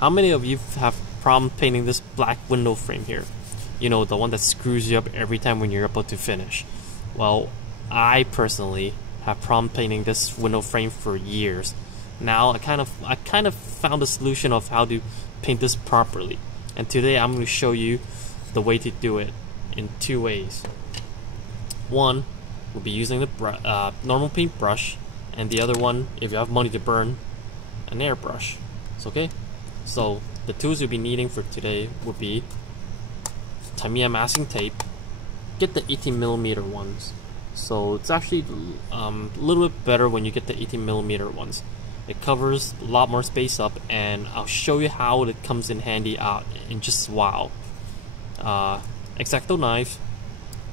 How many of you have problem painting this black window frame here? You know, the one that screws you up every time when you're about to finish. Well, I personally have problem painting this window frame for years. Now I kind of found a solution of how to paint this properly. And today I'm going to show you the way to do it in two ways. One will be using the normal paintbrush, and the other one, if you have money to burn, an airbrush. It's okay? So the tools you'll be needing for today would be Tamiya masking tape. Get the 18mm ones. So it's actually a little bit better when you get the 18mm ones. It covers a lot more space up, and I'll show you how it comes in handy out in just a while. X-Acto knife.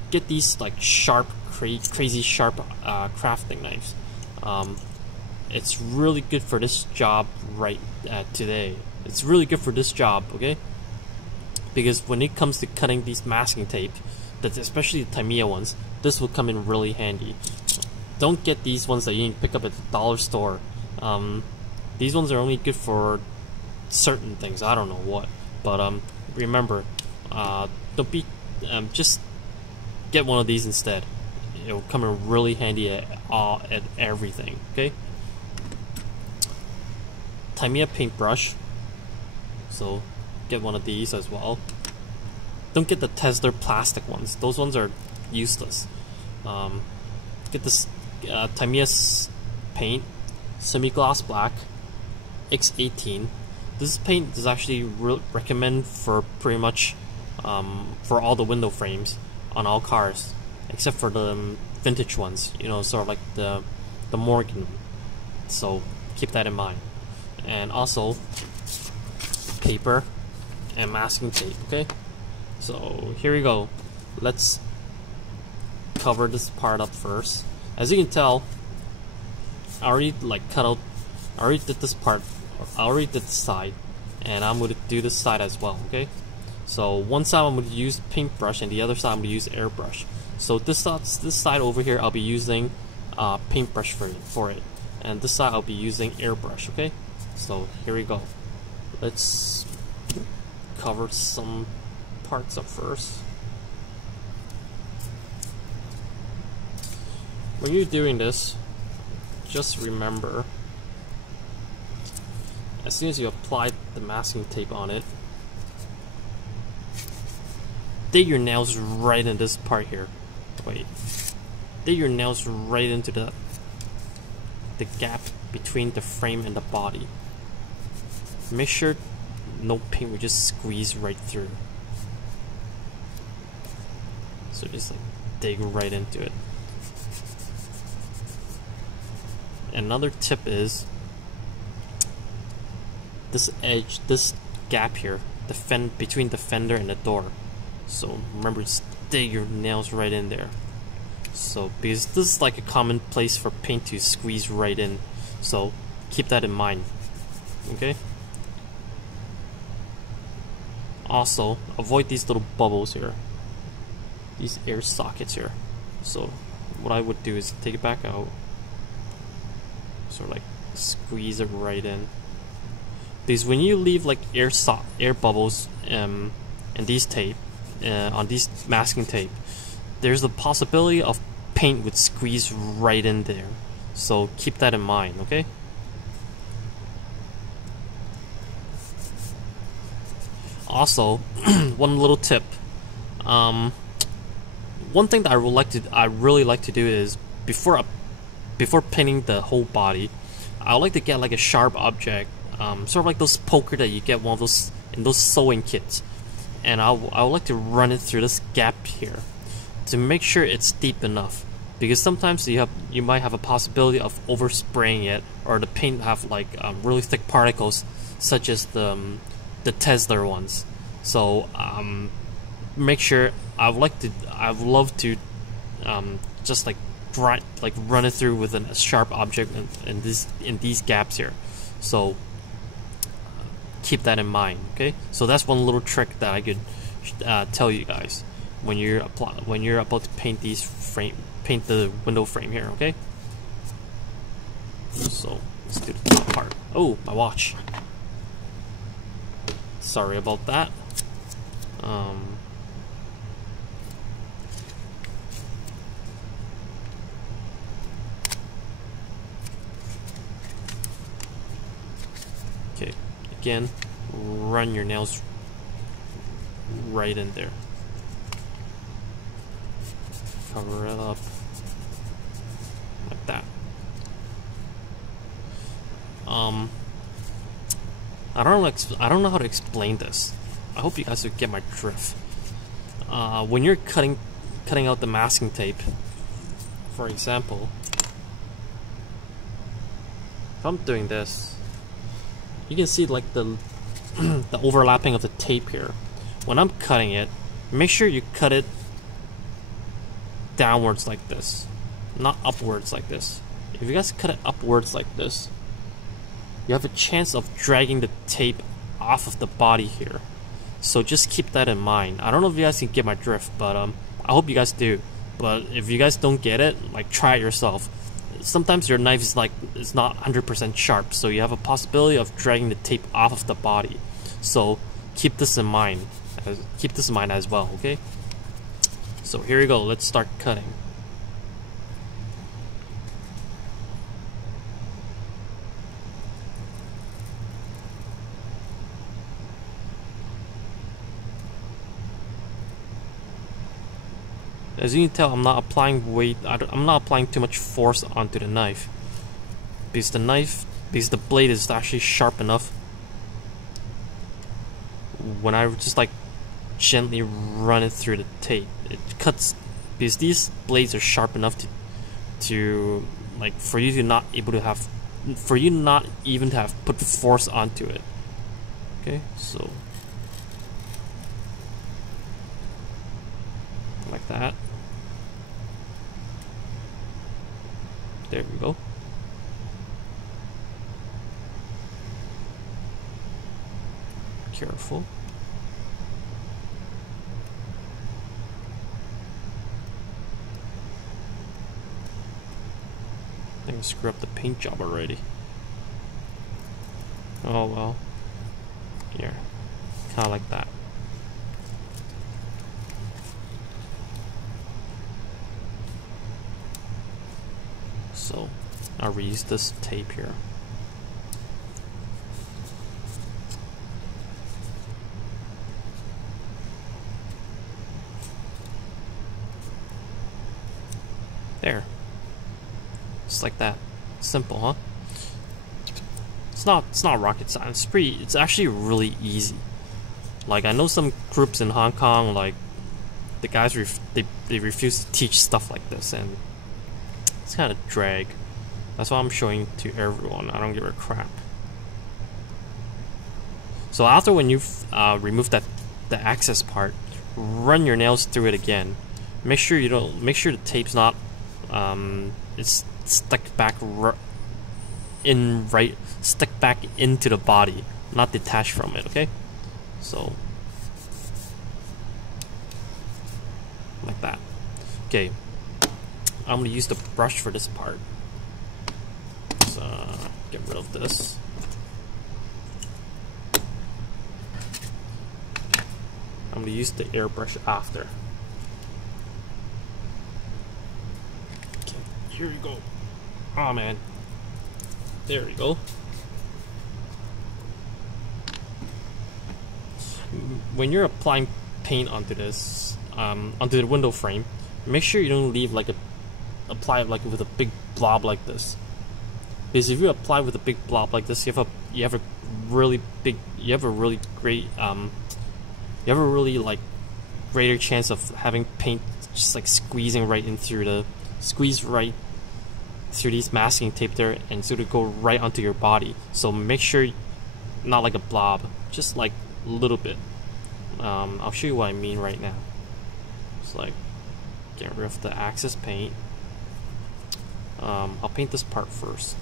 Get these like sharp, crazy sharp crafting knives. It's really good for this job right today. It's really good for this job, okay? Because when it comes to cutting these masking tape, especially the Tamiya ones, this will come in really handy. Don't get these ones that you can pick up at the dollar store. These ones are only good for certain things. I don't know what, but remember, don't be just get one of these instead. It will come in really handy at everything. Okay. Tamiya paintbrush. So get one of these as well. Don't get the Tesla plastic ones. Those ones are useless. Get this Tamiya paint, semi-gloss black, X18. This paint is actually recommended for pretty much for all the window frames on all cars, except for the vintage ones. You know, sort of like the Morgan. So keep that in mind. And also paper and masking tape. Okay. So here we go. Let's cover this part up first. As you can tell, I already I already did this part. I already did the side, and I'm going to do this side as well. Okay. So one side I'm going to use paintbrush, and the other side I'm going to use airbrush. So this side over here I'll be using paintbrush for it, and this side I'll be using airbrush. Okay. So here we go. Let's cover some parts up first. When you're doing this, just remember, as soon as you apply the masking tape on it, dig your nails right in this part here. Wait. Dig your nails right into the gap between the frame and the body. Make sure no paint will just squeeze right through. So just like dig right into it. Another tip is this edge, this gap here, between the fender and the door. So remember, just dig your nails right in there. So because this is like a common place for paint to squeeze right in, so keep that in mind. Okay. Also, avoid these little bubbles here, these air sockets here. So what I would do is take it back out, sort of like squeeze it right in. Because when you leave like air bubbles in these tape, on these masking tape, there's the possibility of paint would squeeze right in there. So keep that in mind, okay? Also, one little tip. One thing that I really like to do is before painting the whole body, I like to get like a sharp object, sort of like those poker that you get one of those in those sewing kits, and I would like to run it through this gap here to make sure it's deep enough, because sometimes you might have a possibility of overspraying it, or the paint have like really thick particles, such as the Tesla ones. So make sure I'd love to just like run it through with a sharp object in these gaps here. So keep that in mind. Okay, so that's one little trick that I could tell you guys when you're about to paint the window frame here. Okay, so let's do the top part. Oh, my watch. Sorry about that. Okay, again, run your nails right in there. Cover it up like that. I don't know how to explain this. I hope you guys will get my drift. When you're cutting out the masking tape, for example, if I'm doing this, you can see like the the overlapping of the tape here. When I'm cutting it, make sure you cut it downwards like this, not upwards like this. If you guys cut it upwards like this, you have a chance of dragging the tape off of the body here. So just keep that in mind. I don't know if you guys can get my drift, but I hope you guys do. But if you guys don't get it, like, try it yourself. Sometimes your knife is like, it's not 100% sharp, so you have a possibility of dragging the tape off of the body. So keep this in mind. Keep this in mind as well, okay? So here we go. Let's start cutting. As you can tell, I'm not applying weight. I'm not applying too much force onto the knife, because the blade is actually sharp enough. When I just like gently run it through the tape, it cuts, because these blades are sharp enough to like for you not even to have put force onto it. Okay, so like that. There we go. Careful. I think I screwed up the paint job already. Oh well. Here. Kinda like that. So I'll reuse this tape here. There. Just like that. Simple, huh? It's not rocket science. It's actually really easy. Like, I know some groups in Hong Kong, like the guys they refuse to teach stuff like this, and it's kind of drag. That's why I'm showing to everyone. I don't give a crap. So after when you've removed the access part, run your nails through it again. Make sure the tape's not it's stuck back into the body, not detached from it. Okay, so like that. Okay, I'm gonna use the brush for this part. So get rid of this. I'm gonna use the airbrush after. Okay, here we go. Oh man, there we go. When you're applying paint onto this, onto the window frame, make sure you don't leave like apply it like with a big blob like this. Because if you apply with a big blob like this, you have a really greater chance of having paint just like squeeze right through these masking tape there, and sort of go right onto your body. So make sure, not like a blob, just like a little bit. I'll show you what I mean right now. Just like get rid of the access paint. I'll paint this part first.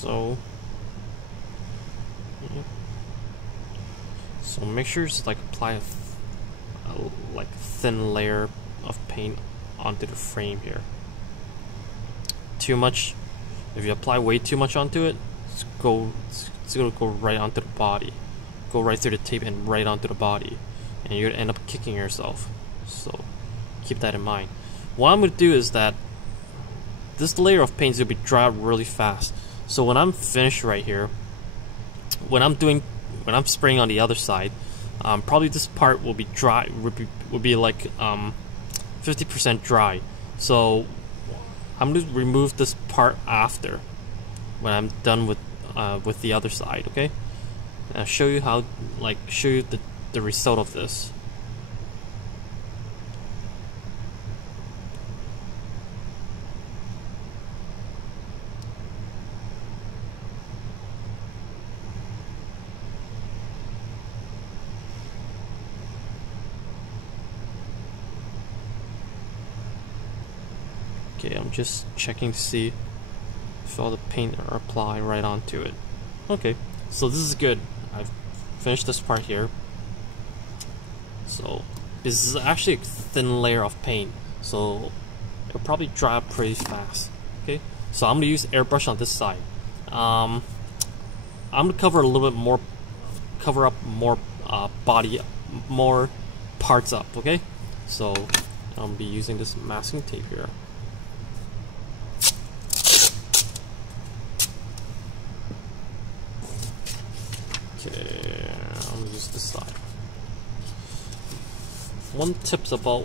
so. Yeah. So make sure to like apply a like thin layer of paint onto the frame here. Too much, if you apply way too much onto it, it's gonna go right onto the body, go right through the tape and right onto the body, and you're gonna end up kicking yourself. So keep that in mind. What I'm gonna do is that this layer of paint is gonna be dry out really fast. So when I'm finished right here, when I'm spraying on the other side, probably this part will be dry, would be like 50% dry. So I'm gonna remove this part after when I'm done with the other side. Okay, and I'll show you how, show you the result of this. Okay, I'm just checking to see if all the paint are applied right onto it. Okay, so this is good. I've finished this part here. So this is actually a thin layer of paint, so it'll probably dry up pretty fast. Okay, so I'm gonna use airbrush on this side. I'm gonna cover a little bit more, cover up more body, more parts up. Okay, so I'm gonna be using this masking tape here. Okay, I'm gonna use this side. One tip about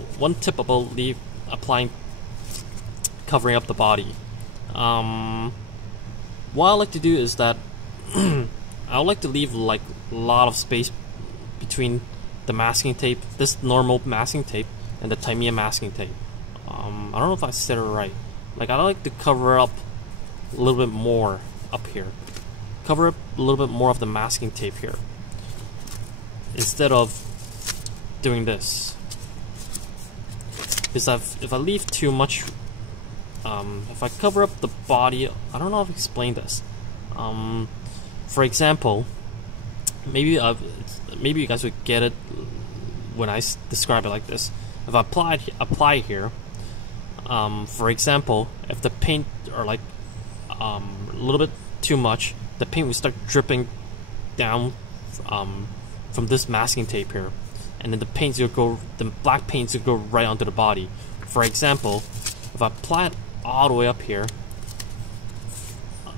covering up the body. What I like to do is that I like to leave like a lot of space between the masking tape, this normal masking tape, and the Tamiya masking tape. I don't know if I said it right. Like, I like to cover up a little bit more up here. Cover up a little bit more of the masking tape here, instead of doing this. Because if I leave too much, if I cover up the body, I don't know how to explain this. For example, maybe you guys would get it when I describe it like this. If I apply here, for example, if the paint are like a little bit too much, the paint will start dripping down from this masking tape here, and then the black paints will go right onto the body. For example, if I apply it all the way up here,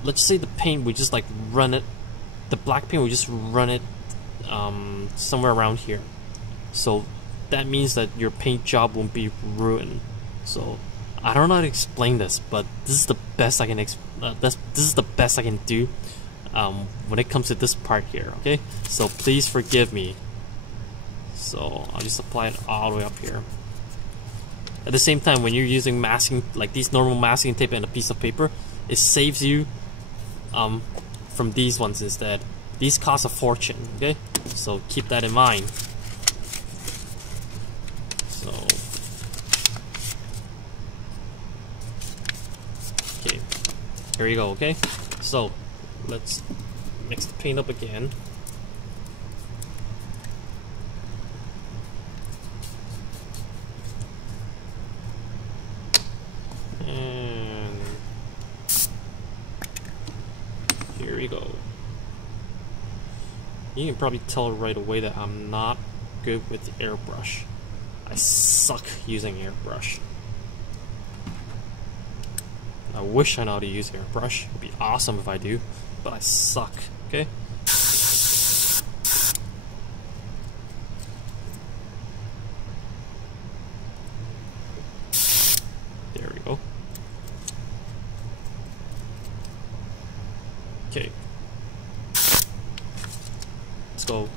let's say the paint would just like run it, the black paint would just run it somewhere around here. So that means that your paint job won't be ruined. So I don't know how to explain this, but this is the best I can this is the best I can do when it comes to this part here. Okay, so please forgive me. So I'll just apply it all the way up here. At the same time, when you're using masking, like these normal masking tape and a piece of paper, it saves you from these ones instead. These cost a fortune. Okay, so keep that in mind. So okay, here you go. Okay, so let's mix the paint up again. And here we go. You can probably tell right away that I'm not good with airbrush. I suck using airbrush. I wish I know how to use airbrush. It'd be awesome if I do, but I suck. Okay? There we go. Okay. Let's go.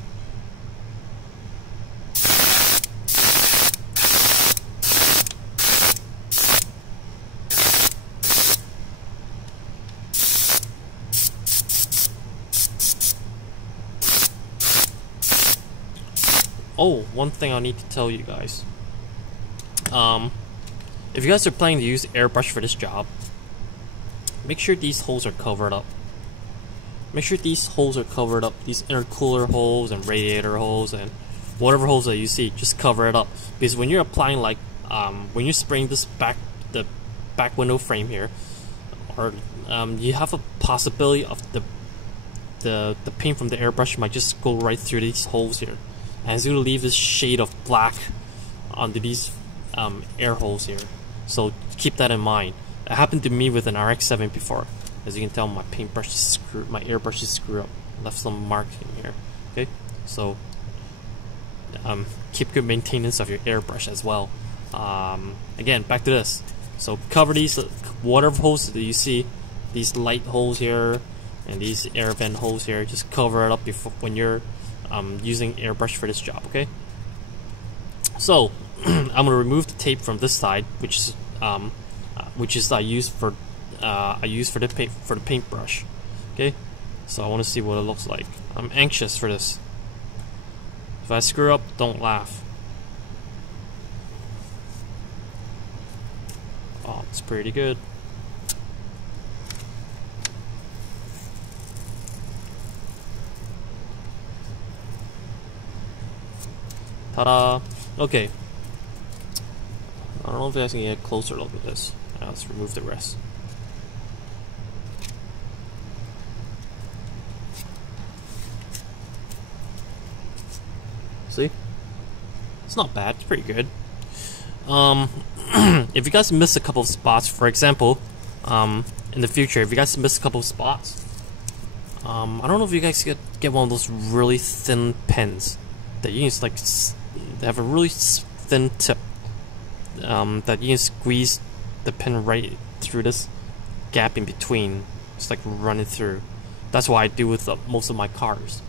Oh, one thing I need to tell you guys. If you guys are planning to use airbrush for this job, make sure these holes are covered up. make sure these holes are covered up. These intercooler holes and radiator holes and whatever holes that you see, just cover it up. Because when you're applying, like when you're spraying the back window frame here, or you have a possibility of the paint from the airbrush might just go right through these holes here, and it's going to leave this shade of black onto these air holes here. So keep that in mind. It happened to me with an RX-7 before. As you can tell, my paintbrush is screwed. My airbrush is screwed up. Left some marks in here. Okay, so keep good maintenance of your airbrush as well. Again, back to this. So cover these whatever holes that you see, these light holes here and these air vent holes here. Just cover it up before when you're using airbrush for this job. Okay. So I'm gonna remove the tape from this side, which is I use for the paintbrush. Okay. So I want to see what it looks like. I'm anxious for this. If I screw up, don't laugh. Oh, it's pretty good. Ta-da! Okay. I don't know if you guys can get a closer look at this. Let's remove the rest. See? It's not bad. It's pretty good. If you guys miss a couple of spots, for example, in the future, if you guys miss a couple of spots, I don't know if you guys get one of those really thin pens that you use, like they have a really thin tip that you can squeeze the pen right through this gap in between, just like run it through. That's what I do with most of my cars.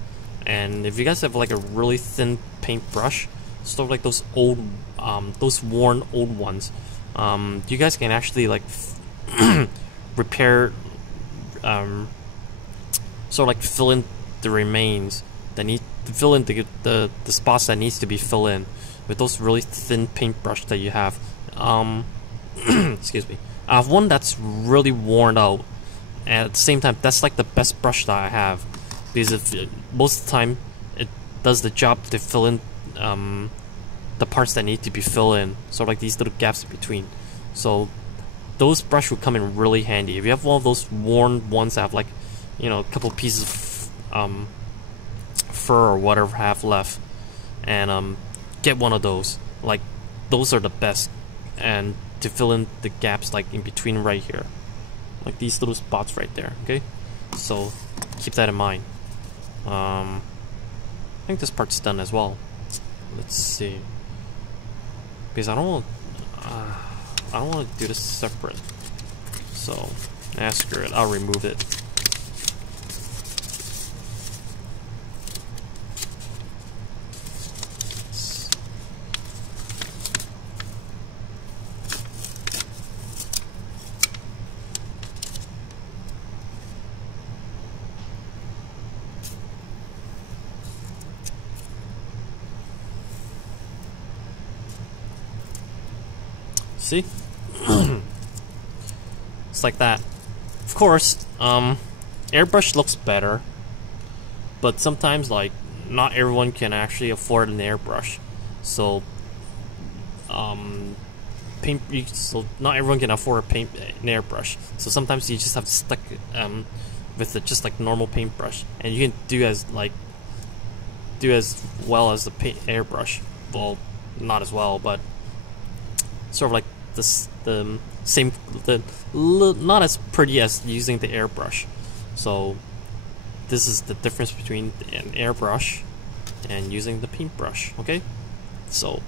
And if you guys have like a really thin paintbrush, sort of like those old, those worn old ones, you guys can actually like repair, sort of like fill in the remains that need to fill in the spots that needs to be filled in with those really thin paintbrush that you have. Excuse me. I have one that's really worn out, and at the same time, that's like the best brush that I have, because most of the time it does the job to fill in the parts that need to be filled in, sort of like these little gaps in between. So those brush would come in really handy. If you have one of those worn ones that have like, you know, a couple pieces of fur or whatever have left, and get one of those. Like, those are the best, and to fill in the gaps like in between right here, like these little spots right there. Okay, so keep that in mind. I think this part's done as well. Let's see, because I don't want to do this separate. So screw it. I'll remove it. See? It's like that. Of course, airbrush looks better, but sometimes, like, not everyone can actually afford an airbrush. So, so not everyone can afford an airbrush. So sometimes you just have to stick with just like normal paintbrush, and you can do as well as the airbrush. Well, not as well, but sort of like the same, not as pretty as using the airbrush. So this is the difference between an airbrush and using the paintbrush. Okay, so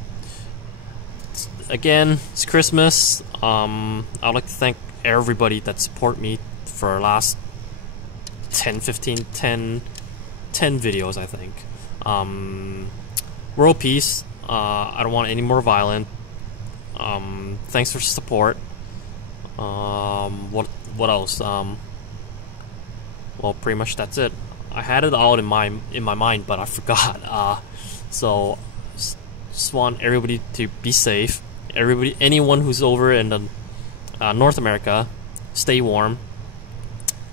again, it's Christmas. I'd like to thank everybody that support me for the last 10 videos, I think. World peace. I don't want any more violent. Thanks for support. What else? Well, pretty much that's it. I had it all in my mind, but I forgot. So just want everybody to be safe. Anyone who's over in the North America, stay warm,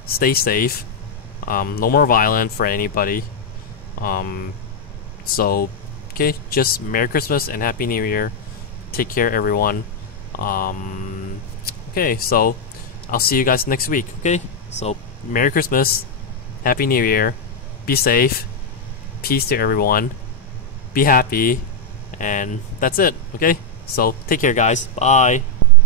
stay safe, No more violence for anybody. So, okay, just Merry Christmas and Happy New Year. Take care, everyone. Okay, so I'll see you guys next week. Okay, so Merry Christmas, Happy New Year, be safe, peace to everyone, be happy, and that's it. Okay, so take care, guys. Bye.